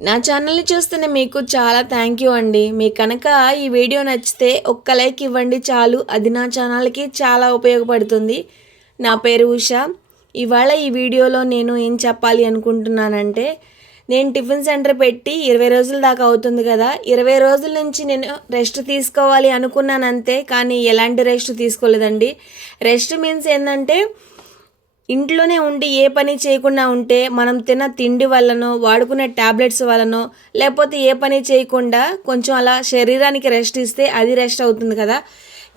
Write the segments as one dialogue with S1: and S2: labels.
S1: నా ఛానల్ని చూస్తున్న మీకు చాలా థ్యాంక్ యూ అండి. మీకు కనుక ఈ వీడియో నచ్చితే ఒక్క లైక్ ఇవ్వండి చాలు. అది నా ఛానల్కి చాలా ఉపయోగపడుతుంది. నా పేరు ఉష. ఇవాళ ఈ వీడియోలో నేను ఏం చెప్పాలి అనుకుంటున్నానంటే నేను టిఫిన్ సెంటర్ పెట్టి ఇరవై రోజుల దాకా అవుతుంది కదా. ఇరవై రోజుల నుంచి నేను రెస్ట్ తీసుకోవాలి అనుకున్నాను అంతే కానీ ఎలాంటి రెస్ట్ తీసుకోలేదండి. రెస్ట్ మీన్స్ ఏంటంటే ఇంట్లోనే ఉండి ఏ పని చేయకుండా ఉంటే మనం తిన్న తిండి వల్లనో వాడుకునే ట్యాబ్లెట్స్ వల్లనో లేకపోతే ఏ పని చేయకుండా కొంచెం అలా శరీరానికి రెస్ట్ ఇస్తే అది రెస్ట్ అవుతుంది కదా.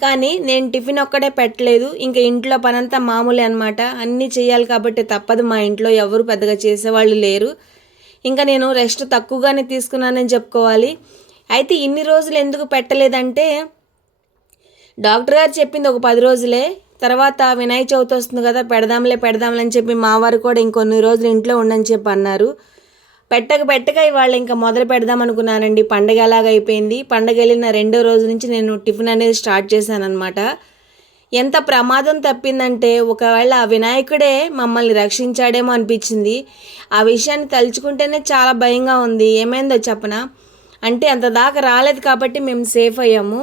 S1: కానీ నేను టిఫిన్ ఒక్కడే పెట్టలేదు ఇంకా ఇంట్లో పనంతా మామూలే అనమాట అన్నీ చేయాలి కాబట్టి తప్పదు మా ఇంట్లో ఎవరు పెద్దగా చేసేవాళ్ళు లేరు. ఇంకా నేను రెస్ట్ తక్కువగానే తీసుకున్నానని చెప్పుకోవాలి. అయితే ఇన్ని రోజులు ఎందుకు పెట్టలేదంటే డాక్టర్ గారు చెప్పింది ఒక పది రోజులే తర్వాత వినాయక చవితి వస్తుంది కదా పెడదాంలే పెడదాంలే అని చెప్పి మా వారు కూడా ఇంకొన్ని రోజులు ఇంట్లో ఉండని చెప్పి అన్నారు. పెట్టక పెట్టక ఇవాళ ఇంకా మొదలు పెడదాం అనుకున్నానండి. పండగ అలాగ అయిపోయింది? పండగ వెళ్ళిన రెండో రోజు నుంచి నేను టిఫిన్ అనేది స్టార్ట్ చేశానమాట ఎంత ప్రమాదం తప్పిందంటే ఒకవేళ ఆ వినాయకుడే మమ్మల్ని రక్షించాడేమో అనిపించింది. ఆ విషయాన్ని తలుచుకుంటేనే చాలా భయంగా ఉంది. ఏమైందో చెప్పనా? అంటే అంత దాకా రాలేదు కాబట్టి మేము సేఫ్ అయ్యాము.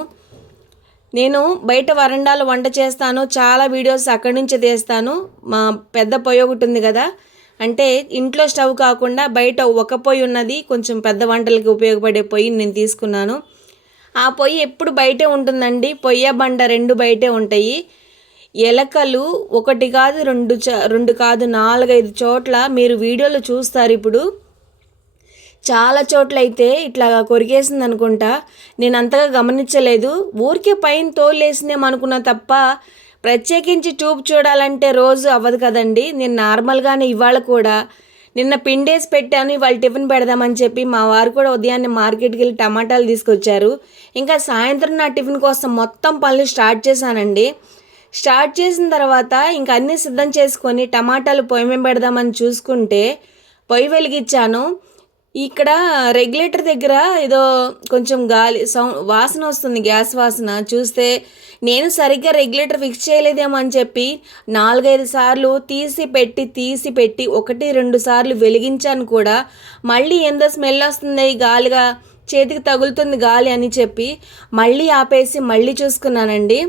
S1: నేను బయట వరండాలో వంట చేస్తాను చాలా వీడియోస్ అక్కడి నుంచే తీస్తాను. మా పెద్ద పొయ్యి ఒకటి ఉంది కదా అంటే ఇంట్లో స్టవ్ కాకుండా బయట ఒక పొయ్యి ఉన్నది కొంచెం పెద్ద వంటలకి ఉపయోగపడే పొయ్యి నేను తీసుకున్నాను. ఆ పొయ్యి ఎప్పుడు బయటే ఉంటుందండి పొయ్య బండ రెండు బయటే ఉంటాయి. ఎలకలు ఒకటి కాదు రెండు చ రెండు కాదు నాలుగైదు చోట్ల మీరు వీడియోలు చూస్తారు ఇప్పుడు. చాలా చోట్ల అయితే ఇట్లా కొరికేసింది అనుకుంటా నేను అంతగా గమనించలేదు. ఊరికే పైన తోలేసినేమనుకున్నా తప్ప ప్రత్యేకించి ట్యూబ్ చూడాలంటే రోజు అవ్వదు కదండి. నేను నార్మల్గానే ఇవాళ కూడా నిన్న పిండేసి పెట్టాను ఇవాళ టిఫిన్ పెడదామని చెప్పి మా వారు కూడా ఉదయాన్నే మార్కెట్కి వెళ్ళి టమాటాలు తీసుకొచ్చారు. ఇంకా సాయంత్రం నా టిఫిన్ కోసం మొత్తం పనులు స్టార్ట్ చేశానండి. స్టార్ట్ చేసిన తర్వాత ఇంక అన్నీ సిద్ధం చేసుకొని టమాటాలు పొయ్యి మేము పెడదామని చూసుకుంటే పొయ్యి వెలిగించాను. ఇక్కడ రెగ్యులేటర్ దగ్గర ఏదో కొంచెం గాలి సౌండ్ వాసన వస్తుంది గ్యాస్ వాసన. చూస్తే నేను సరిగ్గా రెగ్యులేటర్ ఫిక్స్ చేయలేదేమో అని చెప్పి నాలుగైదు సార్లు తీసి పెట్టి తీసి పెట్టి ఒకటి రెండు సార్లు వెలిగించాను కూడా. మళ్ళీ ఎంతో స్మెల్ వస్తుంది గాలిగా చేతికి తగులుతుంది గాలి అని చెప్పి మళ్ళీ ఆపేసి మళ్ళీ చూసుకున్నానండి.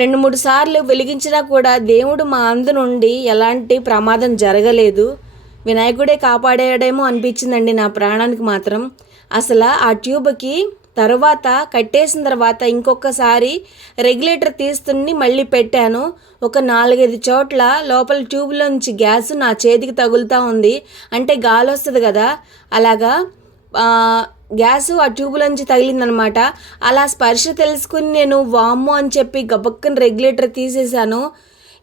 S1: రెండు మూడు సార్లు వెలిగించినా కూడా దేవుడు మా అందు నుండి ఎలాంటి ప్రమాదం జరగలేదు. వినాయకుడే కాపాడాడేమో అనిపించిందండి నా ప్రాణానికి మాత్రం. అసలు ఆ ట్యూబ్కి తర్వాత కట్టేసిన తర్వాత ఇంకొకసారి రెగ్యులేటర్ తీస్తుని మళ్ళీ పెట్టాను. ఒక నాలుగైదు చోట్ల లోపల ట్యూబ్లోంచి గ్యాస్ నా చేతికి తగులుతూ ఉంది. అంటే గాలి వస్తుంది కదా. అలాగా గ్యాస్ ఆ ట్యూబ్లోంచి తగిలిందనమాట. అలా స్పర్శ తెలుసుకుని నేను వామ్మో అని చెప్పి గబక్కని రెగ్యులేటర్ తీసేశాను.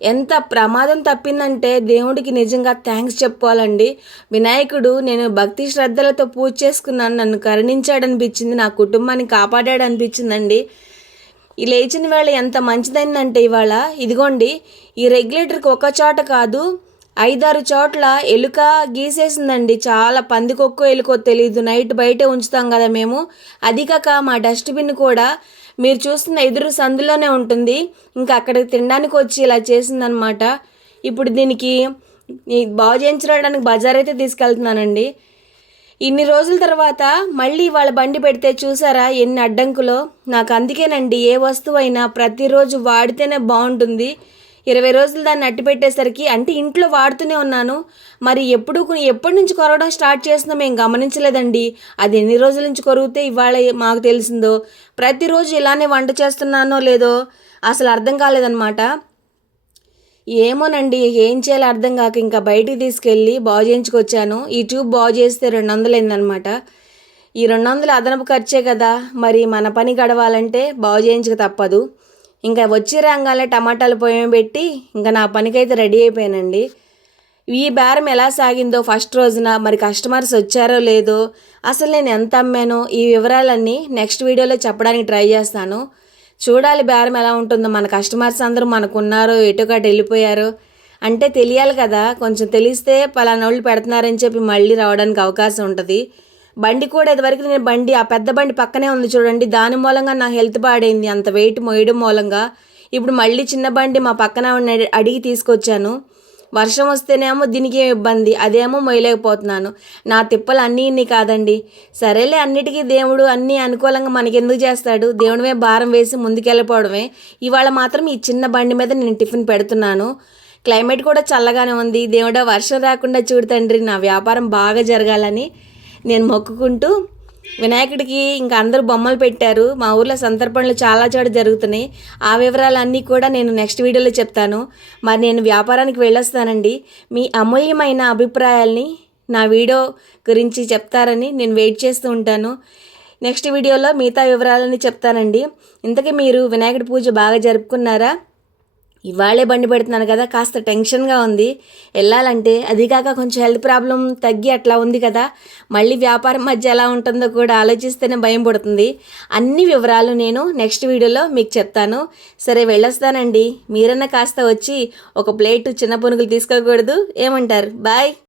S1: ఎంత ప్రమాదం తప్పిందంటే దేవుడికి నిజంగా థ్యాంక్స్ చెప్పుకోవాలండి. వినాయకుడు నేను భక్తి శ్రద్ధలతో పూజ చేసుకున్నాను. నన్ను కరుణించాడనిపించింది నా కుటుంబాన్ని కాపాడాడు అనిపించిందండి ఈ లేచిన వేళ ఎంత మంచిదైందంటే ఇవాళ ఇదిగోండి ఈ రెగ్యులేటర్కి ఒక చోట కాదు ఐదారు చోట్ల ఎలుక గీసేసిందండి. చాలా పందికొక్కో ఎలుకో తెలియదు నైట్ బయటే ఉంచుతాం కదా మేము. అది కాక మా డస్ట్బిన్ కూడా మీరు చూస్తున్న ఎదురు సందులోనే ఉంటుంది. ఇంకా అక్కడికి తినడానికి వచ్చి ఇలా చేసిందనమాట. ఇప్పుడు దీనికి బాగు చేయించడానికి బజార్ అయితే తీసుకెళ్తున్నానండి. ఇన్ని రోజుల తర్వాత మళ్ళీ వాళ్ళ బండి పెడితే చూసారా ఎన్ని అడ్డంకులో. నాకు అందుకేనండి ఏ వస్తువు అయినా ప్రతిరోజు వాడితేనే బాగుంటుంది. ఇరవై రోజులు దాన్ని అట్టి పెట్టేసరికి అంటే ఇంట్లో వాడుతూనే ఉన్నాను. మరి ఎప్పుడు ఎప్పటి నుంచి కొరవడం స్టార్ట్ చేసినా మేము గమనించలేదండి. అది ఎన్ని రోజుల నుంచి కొరిగితే ఇవాళ మాకు తెలిసిందో ప్రతిరోజు ఇలానే వంట చేస్తున్నానో లేదో అసలు అర్థం కాలేదన్నమాట. ఏమోనండి ఏం చేయాలో అర్థం కాక ఇంకా బయటికి తీసుకెళ్ళి బాగు చేయించుకొచ్చాను. ఈ ట్యూబ్ బాగు చేస్తే రెండు వందలు అయిందనమాట ఈ రెండు వందలు అదనపు ఖర్చే కదా. మరి మన పని గడవాలంటే బాగు చేయించక తప్పదు. ఇంకా వచ్చి రంగాలే టమాటాలు పొయ్యం పెట్టి ఇంకా నా పనికైతే రెడీ అయిపోయానండి. ఈ బేరం ఎలా సాగిందో ఫస్ట్ రోజున మరి కస్టమర్స్ వచ్చారో లేదో అసలు నేను ఎంత అమ్మానో ఈ వివరాలన్నీ నెక్స్ట్ వీడియోలో చెప్పడానికి ట్రై చేస్తాను. చూడాలి బేరం ఎలా ఉంటుందో మన కస్టమర్స్ అందరూ మనకున్నారో ఎటుకటు వెళ్ళిపోయారో. అంటే తెలియాలి కదా కొంచెం తెలిస్తే పలానా వాళ్ళు పెడుతున్నారని చెప్పి మళ్ళీ రావడానికి అవకాశం ఉంటుంది. బండి కూడా ఇదివరకు నేను బండి ఆ పెద్ద బండి పక్కనే ఉంది చూడండి. దాని మూలంగా నా హెల్త్ పాడైంది అంత వెయిట్ మోయడం మూలంగా. ఇప్పుడు మళ్ళీ చిన్న బండి మా పక్కన అడిగి తీసుకొచ్చాను. వర్షం వస్తేనేమో దీనికి ఏం ఇబ్బంది అదేమో మొయ్యలేకపోతున్నాను. నా తిప్పలు అన్నీ ఇన్ని కాదండి. సరేలే అన్నిటికీ దేవుడు అన్నీ అనుకూలంగా మనకి ఎందుకు చేస్తాడు? దేవుడిమే భారం వేసి ముందుకెళ్ళిపోవడమే. ఇవాళ మాత్రం ఈ చిన్న బండి మీద నేను టిఫిన్ పెడుతున్నాను. క్లైమేట్ కూడా చల్లగానే ఉంది. దేవుడా వర్షం రాకుండా చూడు తండ్రి నా వ్యాపారం బాగా జరగాలని నేను మొక్కుకుంటూ వినాయకుడికి ఇంకా అందరూ బొమ్మలు పెట్టారు. మా ఊర్లో సంతర్పణలు చాలా చోట జరుగుతున్నాయి. ఆ వివరాలన్నీ కూడా నేను నెక్స్ట్ వీడియోలో చెప్తాను. మరి నేను వ్యాపారానికి వెళ్ళొస్తానండి. మీ అమూల్యమైన అభిప్రాయాల్ని నా వీడియో గురించి చెప్తారని నేను వెయిట్ చేస్తూ ఉంటాను. నెక్స్ట్ వీడియోలో మిగతా వివరాలని చెప్తానండి. ఇంతకీ మీరు వినాయకుడి పూజ బాగా జరుపుకున్నారా? ఇవాళే బండి పెడుతున్నాను కదా కాస్త టెన్షన్గా ఉంది. వెళ్ళాలంటే అది కాక కొంచెం హెల్త్ ప్రాబ్లం తగ్గి అట్లా ఉంది కదా. మళ్ళీ వ్యాపారం మధ్య ఎలా ఉంటుందో కూడా ఆలోచిస్తేనే భయం పడుతుంది. అన్ని వివరాలు నేను నెక్స్ట్ వీడియోలో మీకు చెప్తాను. సరే వెళ్ళొస్తానండి. మీరన్నా కాస్త వచ్చి ఒక ప్లేట్ చిన్న పునుగులు తీసుకోకూడదు. ఏమంటారు? బాయ్.